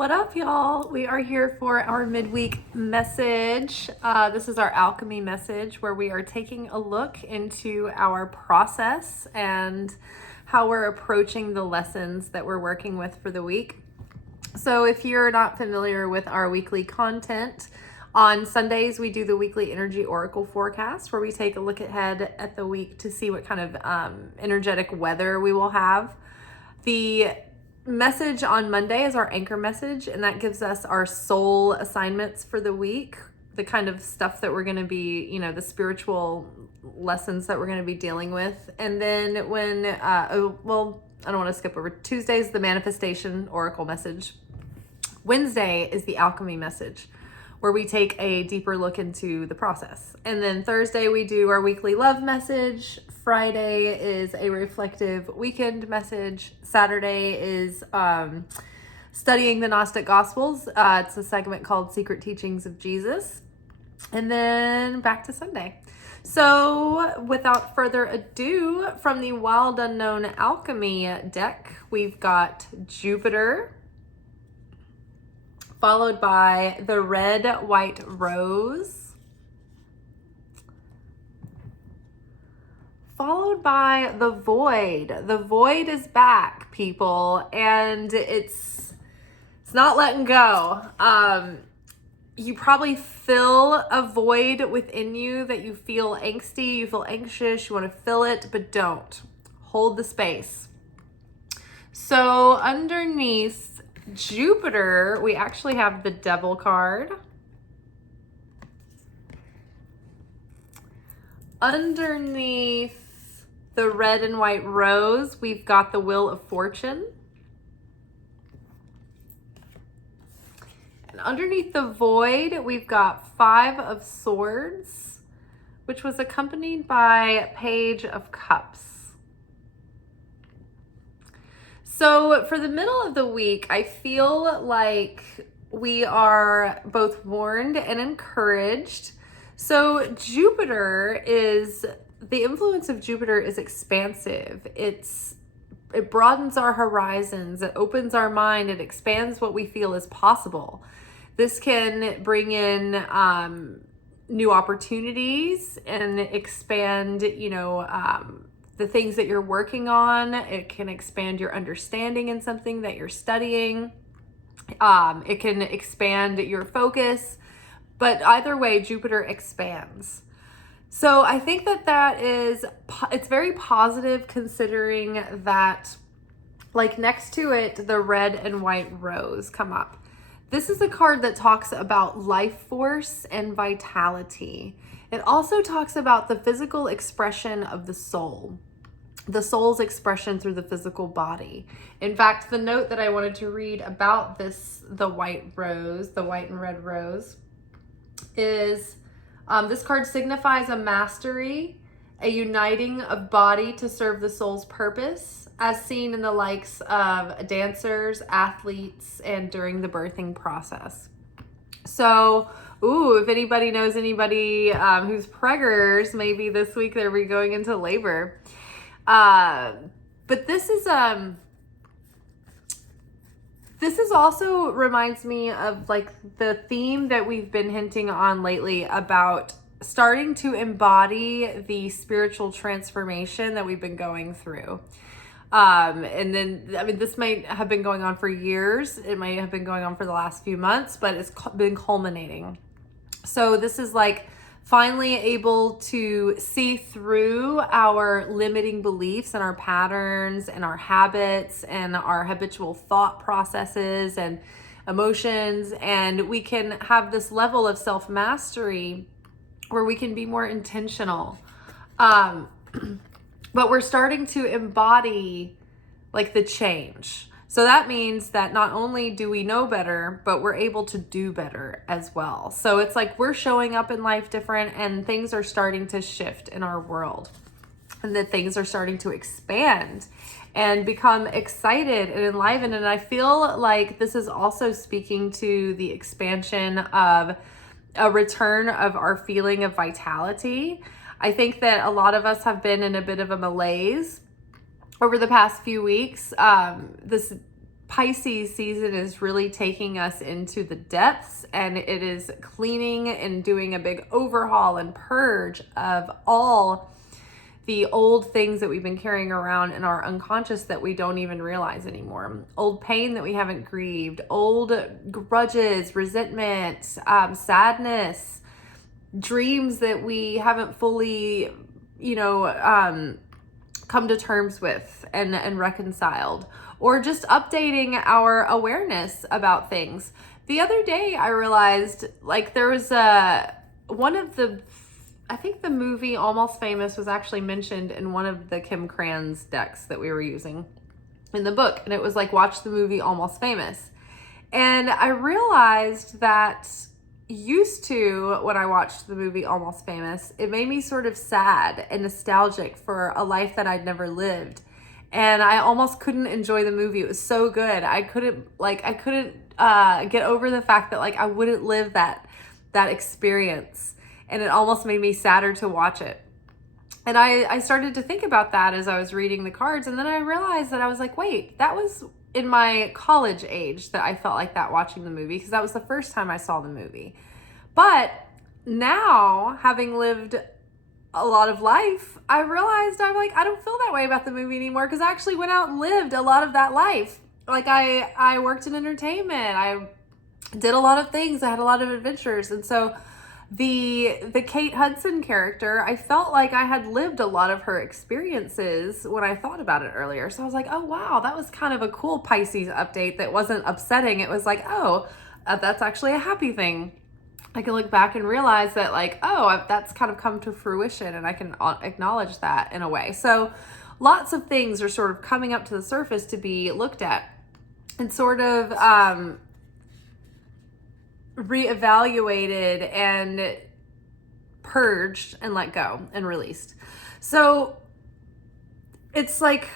What up, y'all? We are here for our midweek message. This is our Alchemy Message, where we are taking a look into our process and how we're approaching the lessons that we're working with for the week. So if you're not familiar with our weekly content, on Sundays we do the weekly energy oracle forecast, where we take a look ahead at the week to see what kind of energetic weather we will have. The message on Monday is our anchor message, and that gives us our soul assignments for the week, the kind of stuff that we're going to be, the spiritual lessons that we're going to be dealing with. And then when, I don't want to skip over. Tuesday's the manifestation oracle message. Wednesday is the alchemy message, where we take a deeper look into the process. And then Thursday we do our weekly love message. Friday is a reflective weekend message. Saturday is studying the Gnostic Gospels. It's a segment called Secret Teachings of Jesus. And then back to Sunday. So without further ado, from the Wild Unknown Alchemy deck, we've got Jupiter, followed by the red, white rose, followed by the void. The void is back, people, and it's not letting go. You probably feel a void within you that you feel angsty, you feel anxious, you want to fill it, but don't. Hold the space. So underneath Jupiter, we actually have the Devil card. Underneath the red and white rose, we've got the Wheel of Fortune. And underneath the void, we've got Five of Swords, which was accompanied by Page of Cups. So for the middle of the week, I feel like we are both warned and encouraged. So Jupiter the influence of Jupiter is expansive. It broadens our horizons. It opens our mind. It expands what we feel is possible. This can bring in new opportunities and expand, the things that you're working on. It can expand your understanding in something that you're studying. It can expand your focus, but either way, Jupiter expands. So I think it's very positive, considering that, like, next to it, the red and white rose come up. This is a card that talks about life force and vitality. It also talks about the physical expression of the soul. The soul's expression through the physical body. In fact, the note that I wanted to read about the white rose, the white and red rose, is this card signifies a mastery, a uniting of body to serve the soul's purpose, as seen in the likes of dancers, athletes, and during the birthing process. So, if anybody knows anybody who's preggers, maybe this week they'll be going into labor. But this also reminds me of, like, the theme that we've been hinting on lately about starting to embody the spiritual transformation that we've been going through. And then, this might have been going on for years. It might have been going on for the last few months, but it's been culminating. So this is like finally able to see through our limiting beliefs and our patterns and our habits and our habitual thought processes and emotions. And we can have this level of self-mastery where we can be more intentional. But we're starting to embody, like, the change. So that means that not only do we know better, but we're able to do better as well. So it's like we're showing up in life different, and things are starting to shift in our world, and that things are starting to expand and become excited and enlivened. And I feel like this is also speaking to the expansion of a return of our feeling of vitality. I think that a lot of us have been in a bit of a malaise over the past few weeks. This Pisces season is really taking us into the depths, and it is cleaning and doing a big overhaul and purge of all the old things that we've been carrying around in our unconscious that we don't even realize anymore. Old pain that we haven't grieved, old grudges, resentment, sadness, dreams that we haven't fully, come to terms with and reconciled, or just updating our awareness about things. The other day I realized, like, there was I think the movie Almost Famous was actually mentioned in one of the Kim Cran's decks that we were using in the book. And it was like, watch the movie Almost Famous. And I realized that used to, when I watched the movie Almost Famous, it made me sort of sad and nostalgic for a life that I'd never lived. And I almost couldn't enjoy the movie. It was so good. I couldn't get over the fact that, like, I wouldn't live that experience. And it almost made me sadder to watch it. And I started to think about that as I was reading the cards. And then I realized that I was like, wait, that was in my college age that I felt like that watching the movie, because that was the first time I saw the movie. But now, having lived a lot of life, I realized I'm like, I don't feel that way about the movie anymore, because I actually went out and lived a lot of that life. Like, I worked in entertainment. I did a lot of things. I had a lot of adventures. And so the Kate Hudson character, I felt like I had lived a lot of her experiences when I thought about it earlier. So I was like, oh wow, that was kind of a cool Pisces update that wasn't upsetting. It was like, oh, that's actually a happy thing. I can look back and realize that, like, oh, that's kind of come to fruition, and I can acknowledge that in a way. So lots of things are sort of coming up to the surface to be looked at and sort of reevaluated and purged and let go and released. So it's like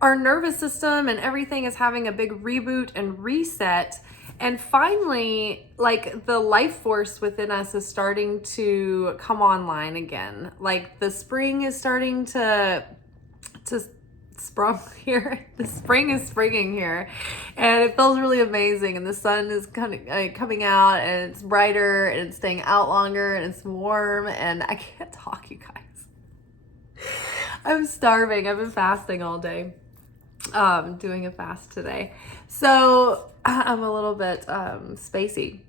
our nervous system and everything is having a big reboot and reset. And finally, like, the life force within us is starting to come online again. Like, the spring is starting to sprung here. The spring is springing here, and it feels really amazing. And the sun is kind of coming out, and it's brighter, and it's staying out longer, and it's warm. And I can't talk, you guys. I'm starving. I've been fasting all day. Doing a fast today, so I'm a little bit spacey.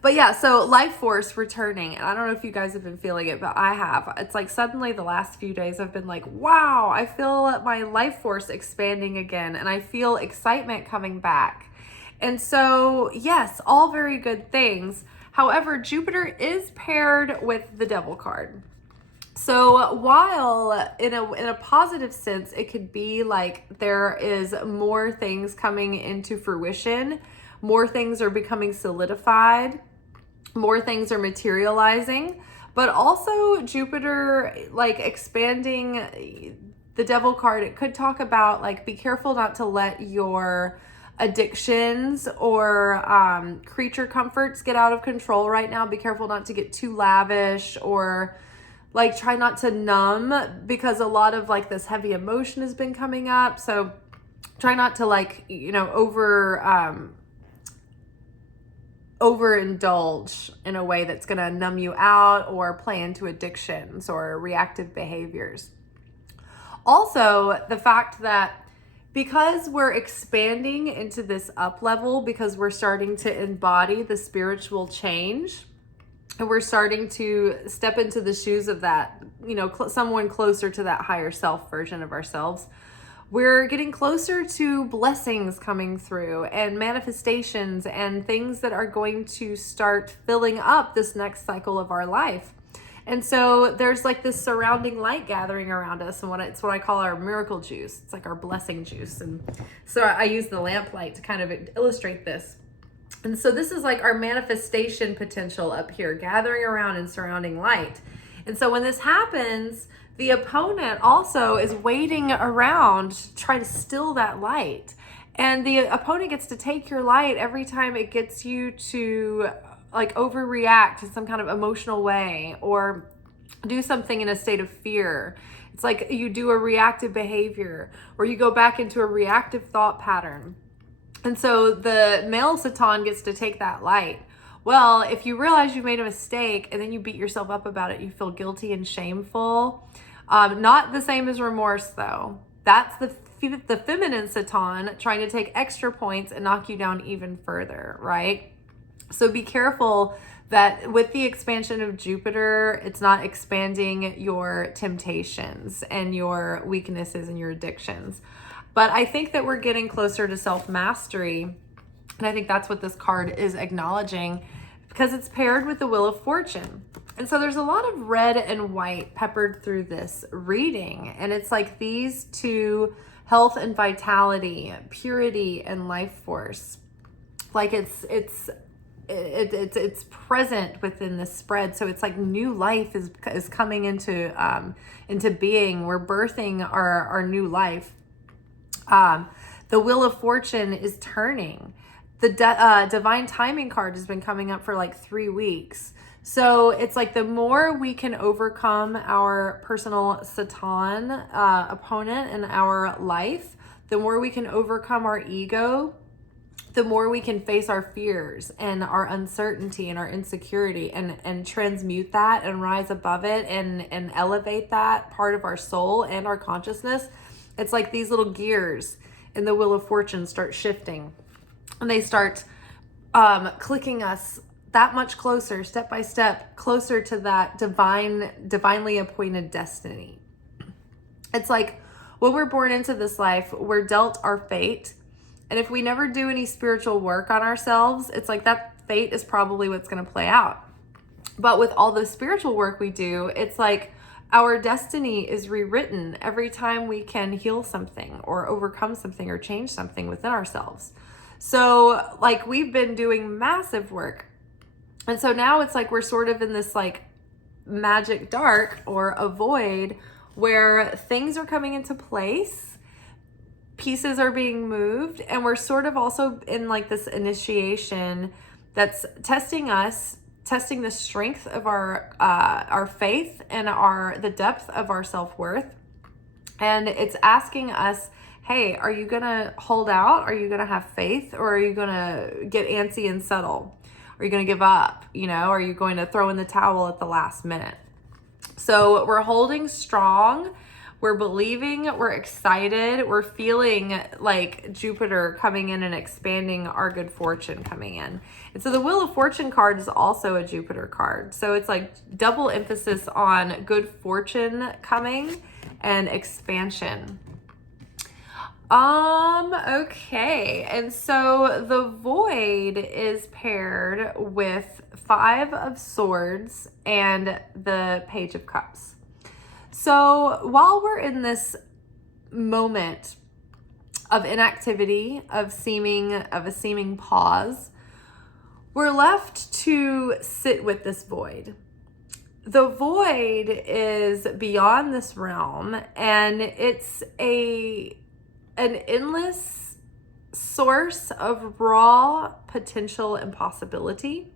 But yeah, so life force returning. And I don't know if you guys have been feeling it, but I have. It's like suddenly the last few days I've been like, wow, I feel my life force expanding again. And I feel excitement coming back. And so, yes, all very good things. However, Jupiter is paired with the Devil card. So while in a positive sense, it could be like there is more things coming into fruition, more things are becoming solidified, more things are materializing, but also Jupiter, like, expanding the Devil card, it could talk about, like, be careful not to let your addictions or creature comforts get out of control right now. Be careful not to get too lavish, or like try not to numb, because a lot of like this heavy emotion has been coming up. So try not to, like, overindulge in a way that's going to numb you out or play into addictions or reactive behaviors. Also, the fact that because we're expanding into this up level, because we're starting to embody the spiritual change, and we're starting to step into the shoes of that, someone closer to that higher self version of ourselves, we're getting closer to blessings coming through and manifestations and things that are going to start filling up this next cycle of our life. And so there's like this surrounding light gathering around us, and it's what I call our miracle juice. It's like our blessing juice. And so I use the lamplight to kind of illustrate this. And so this is like our manifestation potential up here, gathering around and surrounding light. And so when this happens, the opponent also is waiting around to try to still that light. And the opponent gets to take your light every time it gets you to like overreact in some kind of emotional way or do something in a state of fear. It's like you do a reactive behavior or you go back into a reactive thought pattern. And so the male Satan gets to take that light. Well, if you realize you made a mistake and then you beat yourself up about it, you feel guilty and shameful. Not the same as remorse, though. That's the feminine Satan trying to take extra points and knock you down even further, right? So be careful that with the expansion of Jupiter, it's not expanding your temptations and your weaknesses and your addictions. But I think that we're getting closer to self-mastery. And I think that's what this card is acknowledging, because it's paired with the Wheel of Fortune. And so there's a lot of red and white peppered through this reading. And it's like these two, health and vitality, purity and life force. Like it's present within this spread. So it's like new life is coming into being. We're birthing our new life. The Wheel of Fortune is turning. The divine timing card has been coming up for like 3 weeks. So it's like the more we can overcome our personal Satan opponent in our life, the more we can overcome our ego, the more we can face our fears and our uncertainty and our insecurity and transmute that and rise above it and elevate that part of our soul and our consciousness. It's like these little gears in the Wheel of Fortune start shifting, and they start clicking us that much closer, step by step, closer to that divinely appointed destiny. It's like when we're born into this life, we're dealt our fate. And if we never do any spiritual work on ourselves, it's like that fate is probably what's going to play out. But with all the spiritual work we do, it's like our destiny is rewritten every time we can heal something or overcome something or change something within ourselves. So like we've been doing massive work. And so now it's like we're sort of in this like magic dark or a void where things are coming into place, pieces are being moved, and we're sort of also in like this initiation that's testing the strength of our faith and the depth of our self-worth. And it's asking us, hey, are you gonna hold out? Are you gonna have faith? Or are you gonna get antsy and settle? Are you gonna give up? Are you going to throw in the towel at the last minute? So we're holding strong. We're believing, we're excited, we're feeling like Jupiter coming in and expanding our good fortune coming in. And so the Wheel of Fortune card is also a Jupiter card. So it's like double emphasis on good fortune coming and expansion. Okay. And so the Void is paired with 5 of Swords and the Page of Cups. So while we're in this moment of inactivity, of a seeming pause, we're left to sit with this void. The void is beyond this realm, and it's an endless source of raw potential and possibility.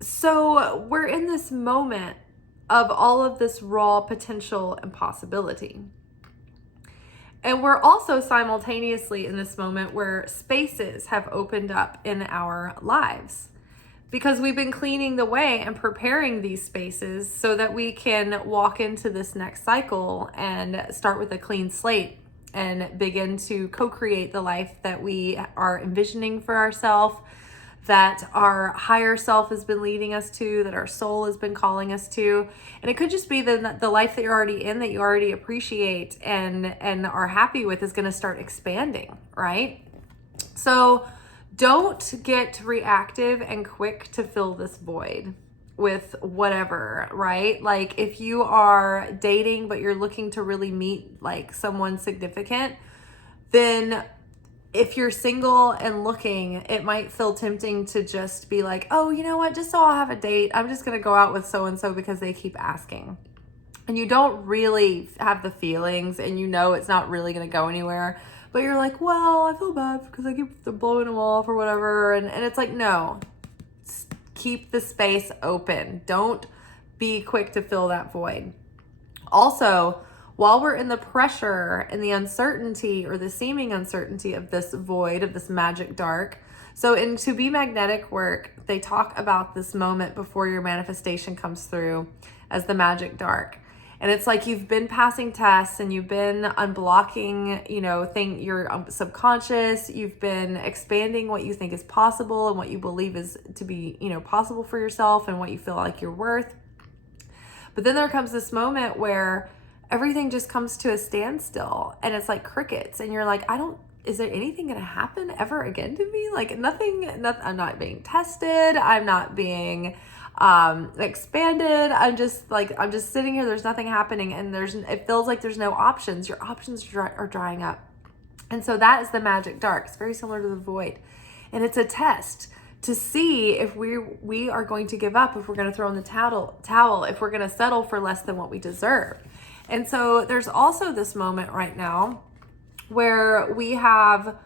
So we're in this moment of all of this raw potential and possibility. And we're also simultaneously in this moment where spaces have opened up in our lives, because we've been cleaning the way and preparing these spaces so that we can walk into this next cycle and start with a clean slate and begin to co-create the life that we are envisioning for ourselves, that our higher self has been leading us to, that our soul has been calling us to. And it could just be the life that you're already in, that you already appreciate and are happy with, is going to start expanding, right? So don't get reactive and quick to fill this void with whatever, right? Like if you are dating but you're looking to really meet like someone significant, then if you're single and looking, it might feel tempting to just be like, oh, you know what, just so I'll have a date, I'm just going to go out with so-and-so because they keep asking. And you don't really have the feelings, and it's not really going to go anywhere. But you're like, well, I feel bad because I keep blowing them off or whatever. And it's like, no, keep the space open. Don't be quick to fill that void. Also, while we're in the pressure and the uncertainty or the seeming uncertainty of this void, of this magic dark. So in To Be Magnetic work, they talk about this moment before your manifestation comes through as the magic dark. And it's like you've been passing tests and you've been unblocking, your subconscious. You've been expanding what you think is possible and what you believe is to be, possible for yourself and what you feel like you're worth. But then there comes this moment where everything just comes to a standstill and it's like crickets. And you're like, is there anything going to happen ever again to me? Like nothing, I'm not being tested. I'm not being expanded. I'm just sitting here. There's nothing happening. And it feels like there's no options. Your options are drying up. And so that is the magic dark. It's very similar to the void. And it's a test to see if we are going to give up, if we're going to throw in the towel, if we're going to settle for less than what we deserve. And so there's also this moment right now where we want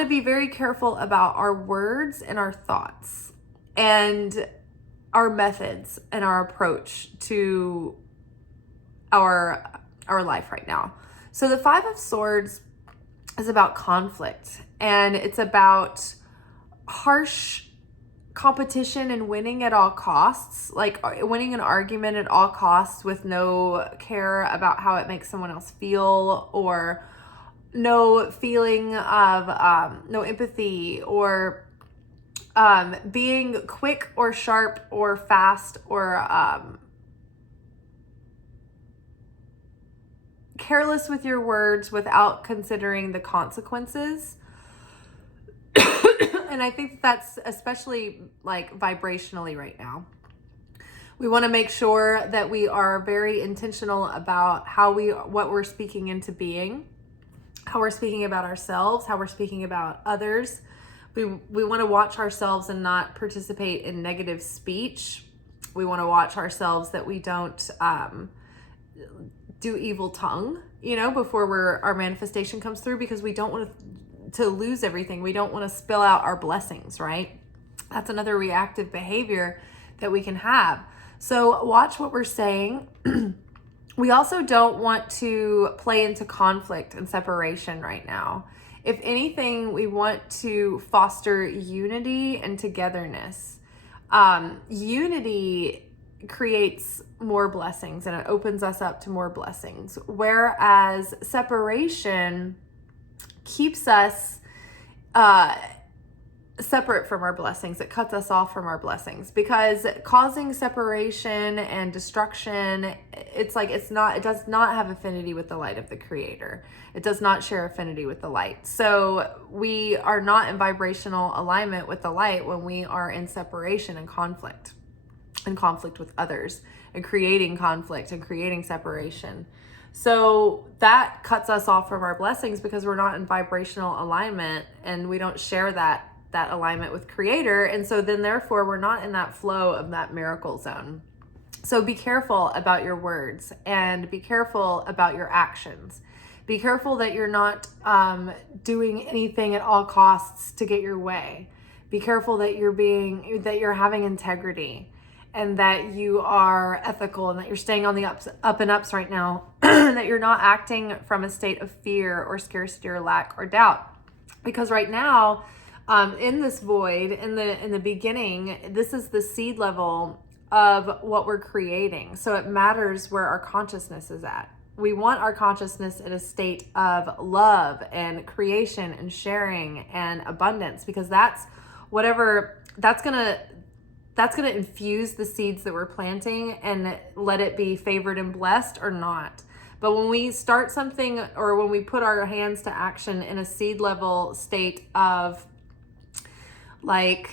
to be very careful about our words and our thoughts and our methods and our approach to our life right now. So the Five of Swords is about conflict, and it's about harsh competition and winning at all costs, like winning an argument at all costs with no care about how it makes someone else feel, or no feeling of no empathy, or being quick or sharp or fast or careless with your words without considering the consequences. And I think that's especially like vibrationally right now. We want to make sure that we are very intentional about what we're speaking into being, how we're speaking about ourselves, how we're speaking about others. We want to watch ourselves and not participate in negative speech. We want to watch ourselves that we don't do evil tongue, before our manifestation comes through, because we don't want to lose everything. We don't want to spill out our blessings, right? That's another reactive behavior that we can have. So watch what we're saying. We also don't want to play into conflict and separation right now. If anything, we want to foster unity and togetherness. Unity creates more blessings and it opens us up to more blessings, whereas separation keeps us separate from our blessings. It cuts us off from our blessings, because causing separation and destruction, it does not have affinity with the light of the Creator. It does not share affinity with the light. So we are not in vibrational alignment with the light when we are in separation and conflict with others, and creating conflict and creating separation. So that cuts us off from our blessings, because we're not in vibrational alignment and we don't share that alignment with Creator. And so then therefore we're not in that flow of that miracle zone. So be careful about your words and be careful about your actions. Be careful that you're not doing anything at all costs to get your way. Be careful that you're having integrity, and that you are ethical, and that you're staying on the up and ups right now, that you're not acting from a state of fear or scarcity or lack or doubt. Because right now, in this void, in the beginning, this is the seed level of what we're creating. So it matters where our consciousness is at. We want our consciousness in a state of love and creation and sharing and abundance, because that's gonna infuse the seeds that we're planting and let it be favored and blessed or not. But when we start something, or when we put our hands to action in a seed level state of like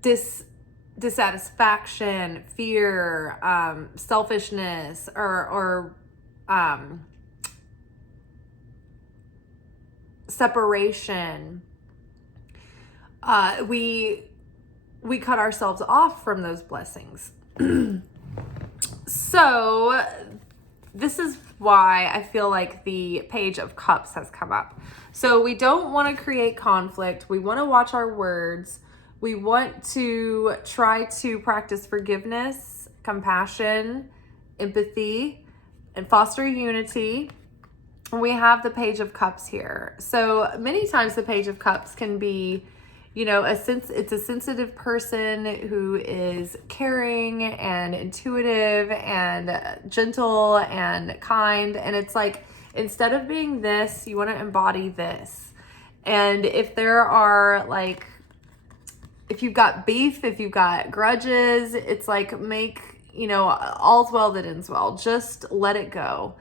dissatisfaction, fear, selfishness, or separation, we cut ourselves off from those blessings. So this is why I feel like the Page of Cups has come up. So we don't want to create conflict. We want to watch our words. We want to try to practice forgiveness, compassion, empathy, and foster unity. We have the Page of Cups here. So many times the Page of Cups can be, it's a sensitive person who is caring and intuitive and gentle and kind. And it's like, instead of being this, you want to embody this. And if there are like, if you've got beef, if you've got grudges, it's like, all's well that ends well. Just let it go.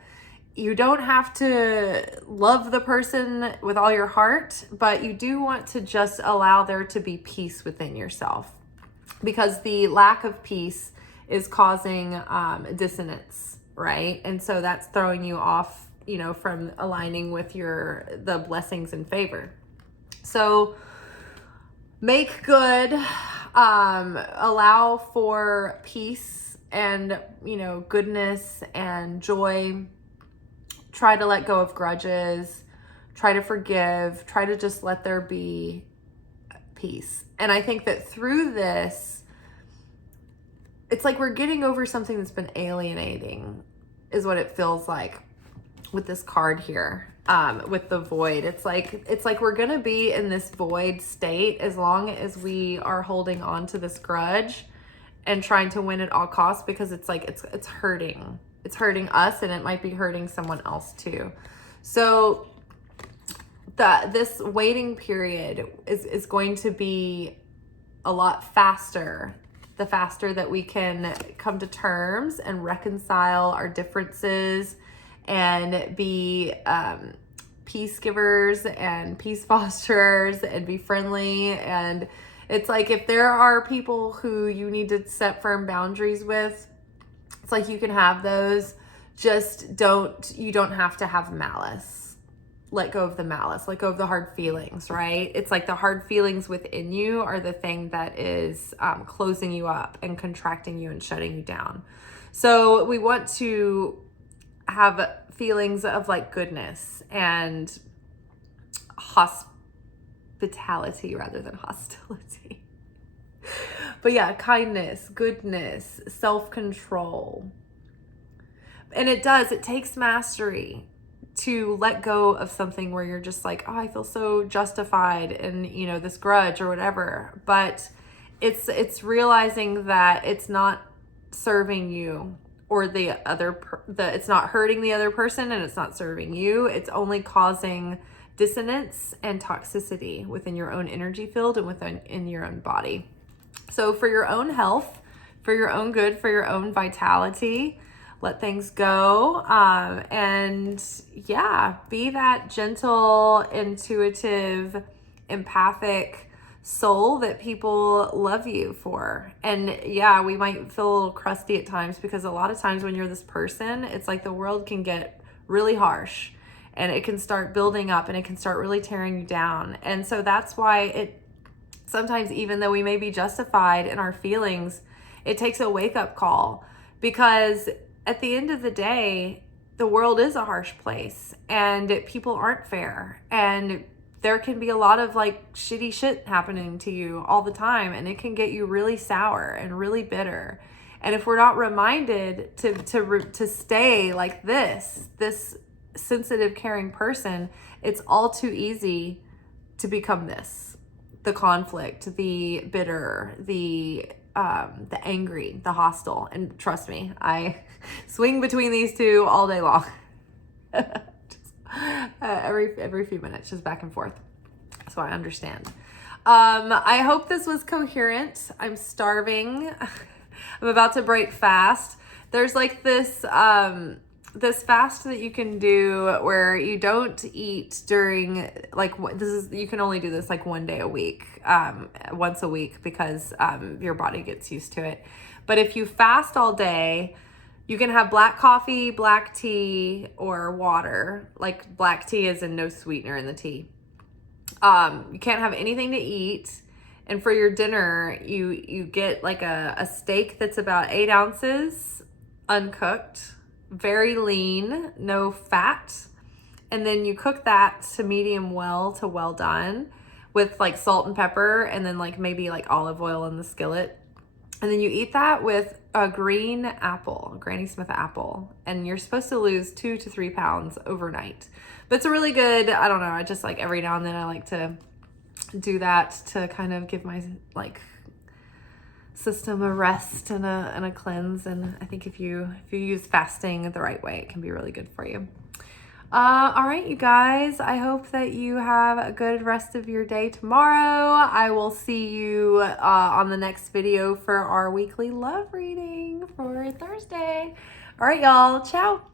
You don't have to love the person with all your heart, but you do want to just allow there to be peace within yourself, because the lack of peace is causing dissonance, right? And so that's throwing you off, from aligning with the blessings and favor. So make good, allow for peace and, goodness and joy. Try to let go of grudges, try to forgive, try to just let there be peace. And I think that through this, it's like we're getting over something that's been alienating, is what it feels like with this card here, with the void. It's like we're gonna be in this void state as long as we are holding on to this grudge and trying to win at all costs, because it's like it's hurting. It's hurting us, and it might be hurting someone else too. So this waiting period is going to be a lot faster. The faster that we can come to terms and reconcile our differences and be peace givers and peace fosterers and be friendly. And it's like, if there are people who you need to set firm boundaries with, it's like you can have those. Just you don't have to have malice. Let go of the malice, let go of the hard feelings, right? It's like the hard feelings within you are the thing that is closing you up and contracting you and shutting you down. So we want to have feelings of like goodness and hospitality rather than hostility. But yeah, kindness, goodness, self-control. And it takes mastery to let go of something where you're just like, oh, I feel so justified in, this grudge or whatever. But it's realizing that it's not serving you or it's not hurting the other person, and it's not serving you. It's only causing dissonance and toxicity within your own energy field and in your own body. So for your own health, for your own good, for your own vitality, let things go. And yeah, be that gentle, intuitive, empathic soul that people love you for. And yeah, we might feel a little crusty at times, because a lot of times when you're this person, it's like the world can get really harsh and it can start building up and it can start really tearing you down. And so that's why sometimes, even though we may be justified in our feelings, it takes a wake-up call, because at the end of the day, the world is a harsh place and people aren't fair, and there can be a lot of like shitty shit happening to you all the time, and it can get you really sour and really bitter. And if we're not reminded to stay like this sensitive, caring person, it's all too easy to become the conflict, the bitter, the angry, the hostile. And trust me, I swing between these two all day long. Every few minutes, just back and forth. So I understand. I hope this was coherent. I'm starving. I'm about to break fast. There's like this fast that you can do where you don't eat during you can only do this like one day a week, once a week, because your body gets used to it. But if you fast all day, you can have black coffee, black tea, or water. Like black tea is in no sweetener in the tea. You can't have anything to eat. And for your dinner, you get like a steak that's about 8 ounces, uncooked, very lean, no fat. And then you cook that to medium well to well done with like salt and pepper, and then like maybe like olive oil in the skillet. And then you eat that with a green apple, Granny Smith apple, and you're supposed to lose 2 to 3 pounds overnight. But it's a really good, I don't know, I just like every now and then I like to do that to kind of give my like system a rest and a cleanse. And I think if you use fasting the right way, it can be really good for you. All right, you guys, I hope that you have a good rest of your day tomorrow. I will see you on the next video for our weekly love reading for Thursday. All right, y'all. Ciao.